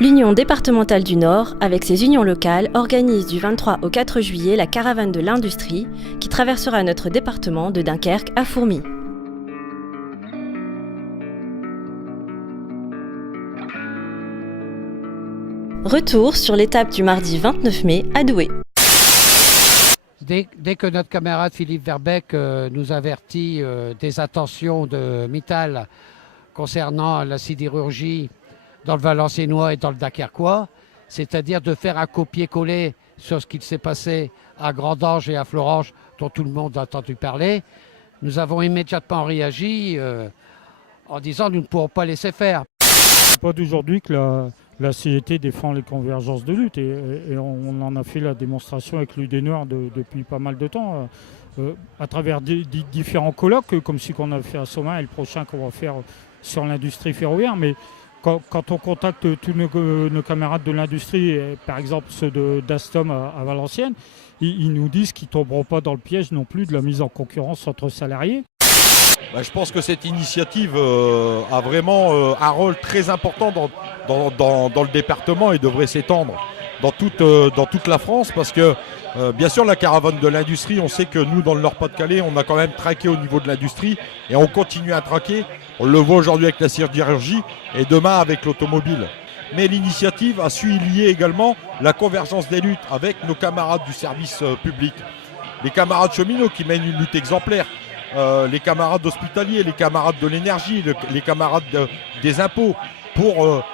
L'Union départementale du Nord, avec ses unions locales, organise du 23 au 4 juillet la caravane de l'industrie qui traversera notre département de Dunkerque à Fourmies. Retour sur l'étape du mardi 29 mai à Douai. Dès que notre camarade Philippe Verbeek nous avertit des intentions de Mittal concernant la sidérurgie dans le Valenciennois et dans le Dunkerquois, c'est-à-dire de faire un copier-coller sur ce qu'il s'est passé à Grandange et à Florange, dont tout le monde a entendu parler, nous avons immédiatement réagi en disant nous ne pourrons pas laisser faire. C'est pas d'aujourd'hui que la CGT défend les convergences de lutte et on en a fait la démonstration avec l'UDNOR depuis pas mal de temps à travers différents colloques comme celui qu'on a fait à Sommin et le prochain qu'on va faire sur l'industrie ferroviaire. Mais quand on contacte tous nos camarades de l'industrie, par exemple ceux d'Alstom à Valenciennes, ils nous disent qu'ils ne tomberont pas dans le piège non plus de la mise en concurrence entre salariés. Je pense que cette initiative a vraiment un rôle très important dans le département et devrait s'étendre dans toute la France parce que bien sûr la caravane de l'industrie, on sait que nous dans le Nord-Pas-de-Calais on a quand même traqué au niveau de l'industrie et on continue à traquer, on le voit aujourd'hui avec la sidérurgie et demain avec l'automobile. Mais l'initiative a su y lier également la convergence des luttes avec nos camarades du service public, les camarades cheminots qui mènent une lutte exemplaire. Les camarades hospitaliers, les camarades de l'énergie, les camarades des impôts, pour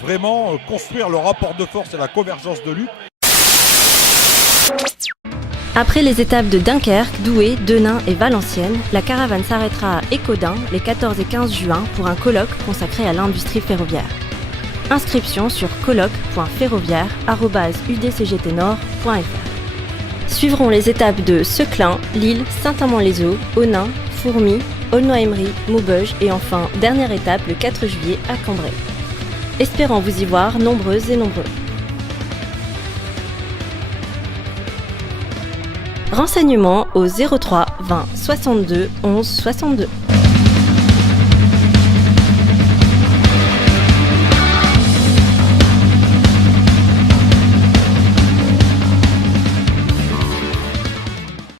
vraiment construire le rapport de force et la convergence de lutte. Après les étapes de Dunkerque, Douai, Denain et Valenciennes, la caravane s'arrêtera à Écaudin les 14 et 15 juin pour un colloque consacré à l'industrie ferroviaire. Inscription sur colloque.ferroviaire@udcgtnord.fr. Suivront les étapes de Seclin, Lille, Saint-Amand-les-Eaux, Onnain, Fourmies, Aulnoy-Aymeries, Maubeuge et enfin, dernière étape le 4 juillet à Cambrai. Espérons vous y voir nombreuses et nombreux. Renseignements au 03 20 62 11 62.